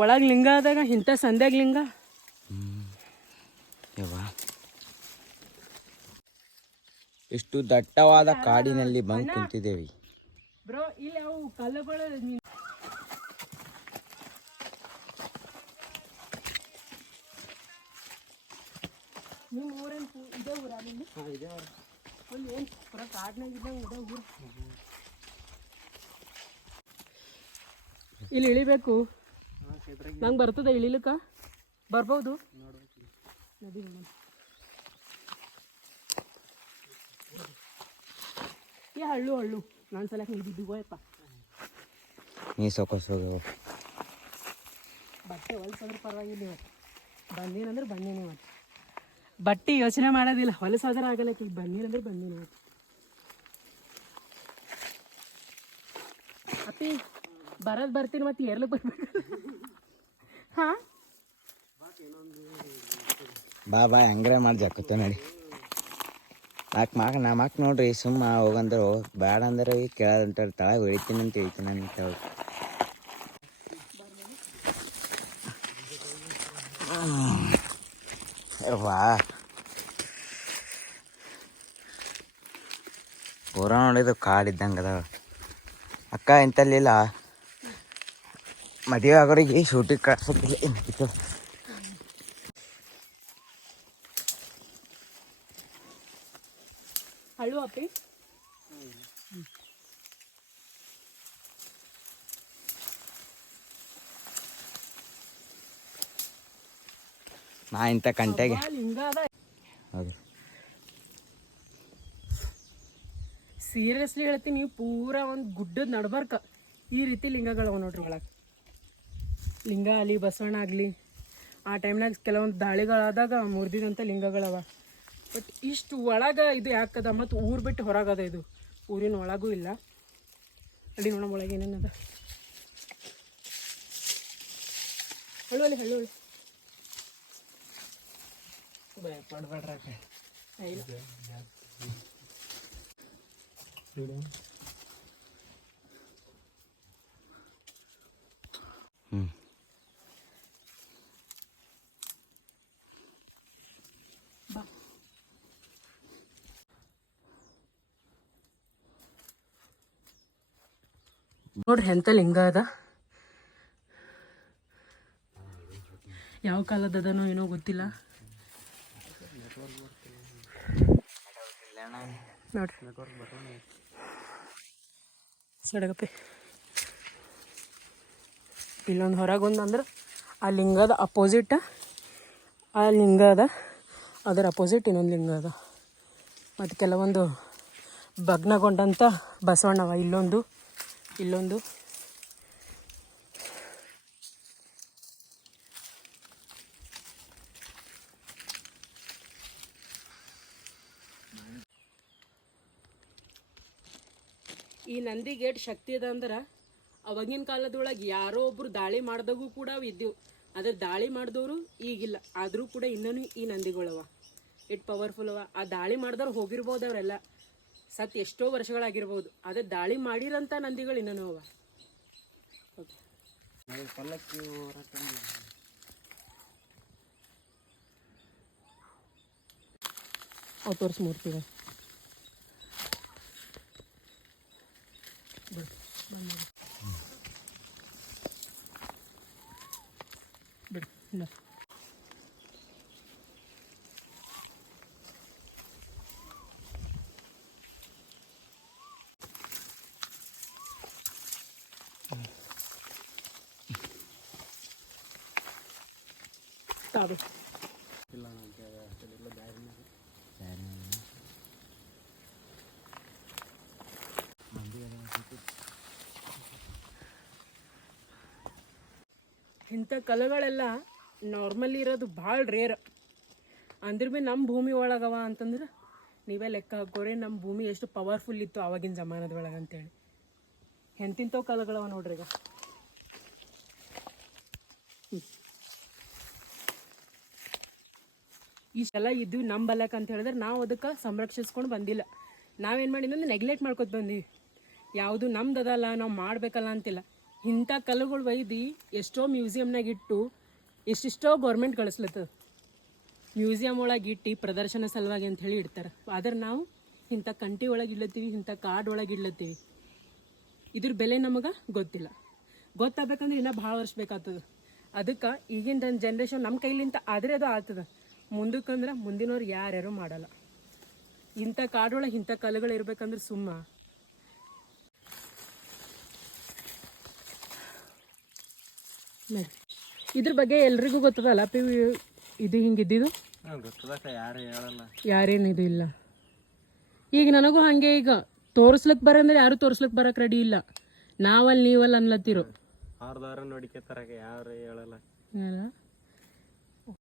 ಒಳಗೆ ಲಿಂಗ ಆದಾಗ ಇಂಥ ಸಂಧ್ಯಾಗ ಲಿಂಗ. ಇಷ್ಟು ದಟ್ಟವಾದ ಕಾಡಿನಲ್ಲಿ ಬಂದು ಕುಂತಿದ್ದೇವೆ ಬ್ರೋ. ಇಲ್ಲಿ ಅವು ಕಲ್ಲುಗಳು ನಿಮ್ಮ ಊರೇನು ಇದೇ ಊರ? ನಿಮ್ದು ಇದೇ ಊರು. ಒಂದು ಏನು ಪುರ ಕಾಡಿನಾಗ ಇದ್ದಂಗೆ ಇದೇ ಊರು. ಇಲ್ಲಿ ಇಳಿಬೇಕು. ನಂಗೆ ಬರ್ತದೆ ಇಳಿಲಿಕ್ಕ? ಬರ್ಬೋದು. ನದಿ ಏ ಹಳ್ಳು ಹಳ್ಳು ನಾನು ಸಲಕ್ ನಿಂತಿದ್ದು ಗೋಯಪ್ಪ. ನೀ ಸೊಕೋಸೋಗ ಬಟ್ಟೆ ಹೊಲ್ಸೋದ್ರ ಪರವಾಗಿಲ್ಲ. ಇವತ್ತು ಬಂದೀನಂದ್ರೆ ಬಂದೀನಿ. ಇವತ್ತು ಬಟ್ಟೆ ಯೋಚನೆ ಮಾಡೋದಿಲ್ಲ, ಹೊಲಸಾದ್ರೆ ಆಗಲ್ಲಕ್ಕೆ. ಈಗ ಬಂದೀನಂದ್ರೆ ಬಂದೀನಿ. ಇವತ್ತು ಅಪ್ಪಿ ಬರೋದು ಬರ್ತೀನಿ, ಮತ್ತೆ ಏರ್ಲಿಕ್ಕೆ ಬರ್ಬೇಕು. ಹಾಂ ಬಾ ಹೆಂಗ್ರೆ ಮಾಡಿ ಜಾಕತ್ತ ನೋಡಿ. ನಾ ಮಾಕ್ ನೋಡ್ರಿ, ಸುಮ್ಮ ಹೋಗಂದ್ರೆ ಹೋಗಿ, ಬೇಡ ಅಂದ್ರೆ ಕೇಳದಂತ ತಳಗ ಹೊಳಿತೀನಿ ಅಂತ ಹೇಳ್ತೀನಿ ಅಂತ ಹೇಳಿ. ವಾ ಪೂರ ನೋಡಿದು ಕಾಡಿದ್ದಂಗೆ ಅದಾವ. ಅಕ್ಕ ಇಂತಲ್ಲಿಲ್ಲ ಮದುವೆ ಆಗೋರಿಗೆ ಶೂಟಿಂಗ್ ಕಳ್ಸೋದಿಲ್ಲ. ಹಳ್ಳು ಅಪ್ಪಿ. ನಾ ಇಂಥ ಕಂಟೆಗೆ ಹೌದು ಸೀರಿಯಸ್ಲಿ ಹೇಳ್ತೀನಿ, ಪೂರ ಒಂದು ಗುಡ್ಡದ ನಡ್ಬರ್ಕ ಈ ರೀತಿ ಲಿಂಗಗಳವ ನೋಡ್ರಿ. ಒಳಗೆ ಲಿಂಗ ಆಗಲಿ ಬಸವಣ್ಣ ಆಗಲಿ ಆ ಟೈಮ್ನಾಗ ಕೆಲವೊಂದು ದಾಳಿಗಳಾದಾಗ ಮುರಿದಿದಂಥ ಲಿಂಗಗಳವ. ಬಟ್ ಇಷ್ಟು ಒಳಗೆ ಇದು ಯಾಕದ? ಮತ್ತು ಊರು ಬಿಟ್ಟು ಹೊರಗದ. ಇದು ಊರಿನ ಒಳಗೂ ಇಲ್ಲ. ಅಲ್ಲಿ ನೋಡೋ ಒಳಗೆ ಏನೇನದ. ಹಳ್ಳುವಲ್ಲಿ ಹಳ್ಳುವಲ್ಲಿ ಭಯಪಡ್ಬೇಡ್ರ. ನೋಡ್ರಿ ಎಂಥ ಲಿಂಗ ಅದ. ಯಾವ ಕಾಲದದನೋ ಏನೋ ಗೊತ್ತಿಲ್ಲ. ನೋಡ್ರಿ ಸಡಗಪ್ಪಿ ಇಲ್ಲೊಂದು ಹೊರಗೊಂದು ಅಂದ್ರೆ ಆ ಲಿಂಗದ ಅಪೋಸಿಟ್ ಆ ಲಿಂಗ ಅದ, ಅದರ ಅಪೋಸಿಟ್ ಇನ್ನೊಂದು ಲಿಂಗ ಅದ. ಮತ್ತು ಕೆಲವೊಂದು ಭಗ್ನಗೊಂಡಂಥ ಬಸವಣ್ಣವ. ಇಲ್ಲೊಂದು ಇಲ್ಲೊಂದು. ಈ ನಂದಿ ಗೇಟ್ ಶಕ್ತಿ ಅದ ಅಂದ್ರೆ ಅವಾಗಿನ ಕಾಲದೊಳಗೆ ಯಾರೋ ಒಬ್ರು ದಾಳಿ ಮಾಡಿದಾಗೂ ಕೂಡ ಅವು ಇದ್ದವು. ಅದ್ರ ದಾಳಿ ಮಾಡಿದವರು ಈಗಿಲ್ಲ, ಆದರೂ ಕೂಡ ಇನ್ನೂ ಈ ನಂದಿಗಳವ. ಇಟ್ ಪವರ್ಫುಲ್ ಅವ. ಆ ದಾಳಿ ಮಾಡಿದವ್ರು ಹೋಗಿರ್ಬೋದು, ಅವರೆಲ್ಲ ಸತ್ ಎಷ್ಟೋ ವರ್ಷಗಳಾಗಿರ್ಬೋದು. ಅದೇ ದಾಳಿ ಮಾಡಿರೋಂಥ ನಂದಿಗಳು ಇನ್ನೂ ಅವ. ಅವು ತೋರಿಸಿ ಮೂರ್ತಿಗ ಬಿಡು. ತಾವೆ ಇಂಥ ಕಲೆಗಳೆಲ್ಲ ನಾರ್ಮಲಿ ಇರೋದು ಭಾಳ ರೇರ್. ಅಂದ್ರೆ ಭೀ ನಮ್ಮ ಭೂಮಿ ಒಳಗವ ಅಂತಂದ್ರೆ ನೀವೇ ಲೆಕ್ಕ ಹಾಕೋರಿ ನಮ್ಮ ಭೂಮಿ ಎಷ್ಟು ಪವರ್ಫುಲ್ ಇತ್ತು ಆವಾಗಿನ ಜಮಾನದ ಒಳಗೆ ಅಂತೇಳಿ. ಎಂತಿಂಥವು ಕಲೆಗಳವ ನೋಡ್ರಿ. ಈಗ ಇಷ್ಟೆಲ್ಲ ಇದ್ದು ನಮ್ಮ ಬಲಕ್ಕೆ ಅಂತ ಹೇಳಿದ್ರೆ ನಾವು ಅದಕ್ಕೆ ಸಂರಕ್ಷಿಸ್ಕೊಂಡು ಬಂದಿಲ್ಲ. ನಾವೇನು ಮಾಡಿದ್ವಿ ಅಂದ್ರೆ ನೆಗ್ಲೆಕ್ಟ್ ಮಾಡ್ಕೊತ ಬಂದೀವಿ. ಯಾವುದು ನಮ್ದು ಅದಲ್ಲ, ನಾವು ಮಾಡಬೇಕಲ್ಲ ಅಂತಿಲ್ಲ. ಇಂಥ ಕಲ್ಲುಗಳು ಒಯ್ದು ಎಷ್ಟೋ ಮ್ಯೂಸಿಯಮ್ನಾಗ ಇಟ್ಟು ಎಷ್ಟೆಷ್ಟೋ ಗೌರ್ಮೆಂಟ್ ಕಳಿಸ್ಲತ್ತದ. ಮ್ಯೂಸಿಯಂ ಒಳಗೆ ಇಟ್ಟು ಪ್ರದರ್ಶನ ಸಲುವಾಗಿ ಅಂತ ಹೇಳಿ ಇಡ್ತಾರೆ. ಆದ್ರೆ ನಾವು ಇಂಥ ಕಂಟಿ ಒಳಗೆ ಇಡ್ಲತ್ತೀವಿ, ಇಂಥ ಕಾಡು ಒಳಗೆ ಇಡ್ಲತ್ತೀವಿ. ಇದ್ರ ಬೆಲೆ ನಮಗೆ ಗೊತ್ತಿಲ್ಲ. ಗೊತ್ತಾಗಬೇಕಂದ್ರೆ ಇನ್ನೂ ಭಾಳ ವರ್ಷ ಬೇಕಾಗ್ತದೆ. ಅದಕ್ಕೆ ಈಗಿನ ಜನ್ರೇಷನ್ ನಮ್ಮ ಕೈಲಿಂತ ಆದರೆ ಅದು ಆಗ್ತದೆ. ಮುಂದಕ್ಕಂದ್ರೆ ಮುಂದಿನವ್ರು ಯಾರ್ಯಾರು ಮಾಡಲ್ಲ. ಇಂಥ ಕಾಡೊಳಗೆ ಇಂಥ ಕಲ್ಲುಗಳು ಇರ್ಬೇಕಂದ್ರೆ ಸುಮ್ಮ ಇದ್ರ ಬಗ್ಗೆ ಎಲ್ರಿಗೂ ಗೊತ್ತದಲ್ಲ ಪಿ ಇದು ಹಿಂಗಿದ್ದಿದ್ದು ಯಾರೇನು ಇದು ಇಲ್ಲ. ಈಗ ನನಗೂ ಹಾಗೆ ಈಗ ತೋರಿಸ್ಲಿಕ್ಕೆ ಬರಂದ್ರೆ ಯಾರು ತೋರಿಸ್ಲಿಕ್ಕೆ ಬರಕ್ಕೆ ರೆಡಿ ಇಲ್ಲ. ನಾವಲ್ಲಿ ನೀವಲ್ಲಿ ಅನ್ಲತ್ತಿರೋ ನೋಡಿಕೆ ಯಾರು ಹೇಳಲ್ಲ.